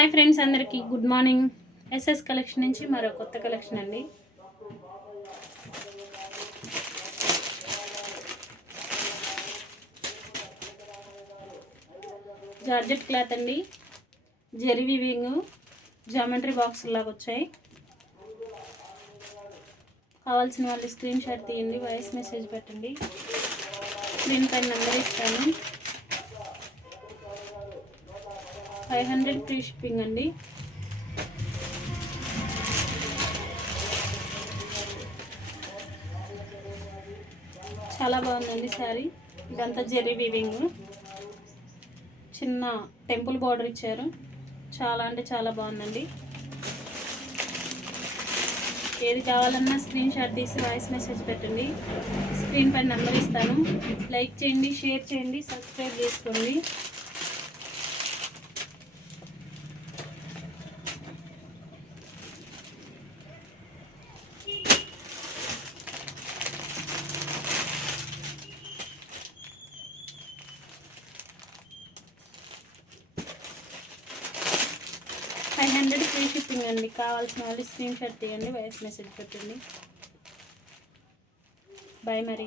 Hi friends, అందరికీ good morning. SS collection నుంచి మరో కొత్త కలెక్షన్ అండి. జార్జెట్ క్లాత్ అండి, జెరీ వీవింగ్, జామెట్రీ బాక్స్ లాగా వచ్చాయి. కావాల్సిన వాళ్ళు స్క్రీన్ షాట్ తీయండి, వాయిస్ మెసేజ్ పెట్టండి. స్క్రీన్ పైన నెంబర్ ఇస్తాను. 500 ఫ్రీ షిప్పింగ్ అండి. చాలా బాగుందండి శారీ. ఇదంతా జెరీ వీవింగ్, చిన్న టెంపుల్ బార్డర్ ఇచ్చారు. చాలా అంటే చాలా బాగుందండి. ఏది కావాలన్నా స్క్రీన్ షాట్ తీసి వాయిస్ మెసేజ్ పెట్టండి. స్క్రీన్ పైన నెంబర్ ఇస్తాను. లైక్ చేయండి, షేర్ చేయండి, సబ్స్క్రైబ్ చేసుకోండి. $500 ఫ్రీ షిప్పింగ్ అండి. కావాల్సిన వాళ్ళు స్క్రీన్ షాట్ తీయండి, వాయిస్ మెసేజ్ పెట్టండి. బాయ్ మరి.